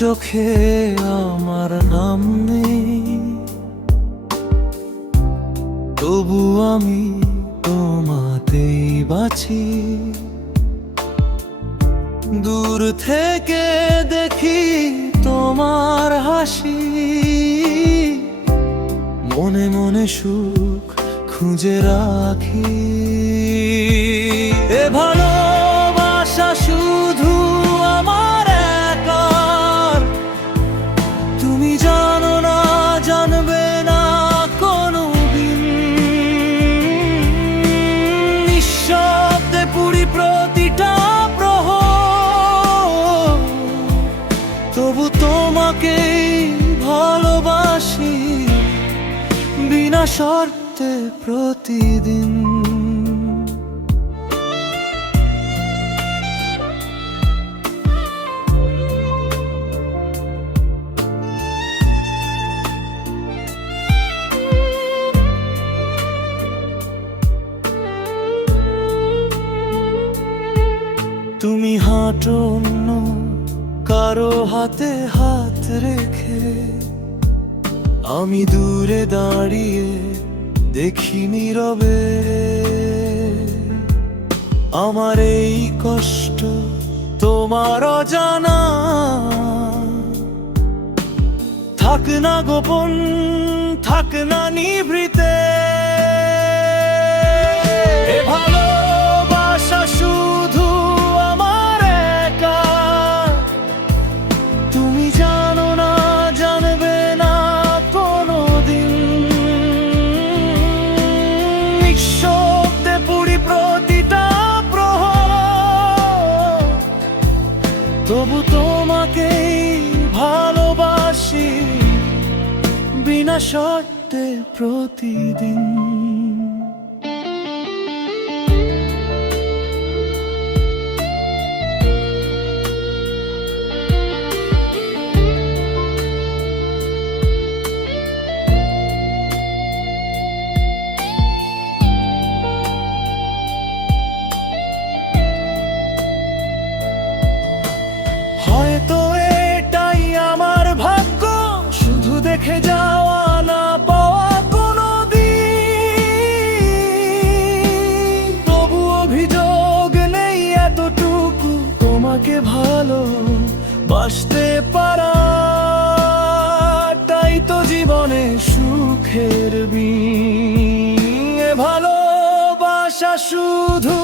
চোখে আমার নাম নেই, তবু আমি তোমাতেই বাঁচি। দূর থেকে দেখি তোমার হাসি, মনে মনে সুখ খুঁজে রাখি। এ ভালোবাসা শুধু আমার একার, তুমি জানো না, জানবে না কোনোদিন। নিঃশব্দে পুরি প্রতিটা প্রহর, তবু তোমাকেই ভালোবাসি বিনা শর্তে প্রতিদিন। তুমি হাঁটো অন্য কারো হাতে হাত রেখে, আমি দূরে দাঁড়িয়ে দেখি নীরবে। আমার এই কষ্ট তোমার অজানা, থাক না গোপন, থাক না নিভৃতে। এ ভালোবাসা শুধু আমার একার, তুমি জানো না, জানবে না কোনোদিন। নিঃশব্দে পুরি প্রতিটা প্রহর, তবু তোমাকেই ভালোবাসি বিনা শর্তে প্রতিদিন। হয়তো এটাই আমার ভাগ্য, শুধু দেখে যাওয়া না পাওয়া কোনোদিন। তবু অভিযোগ নেই এতটুকু, তোমাকে ভালো বাসতে পারাটাই তো জীবনে সুখের বিন। এ ভালোবাসা শুধু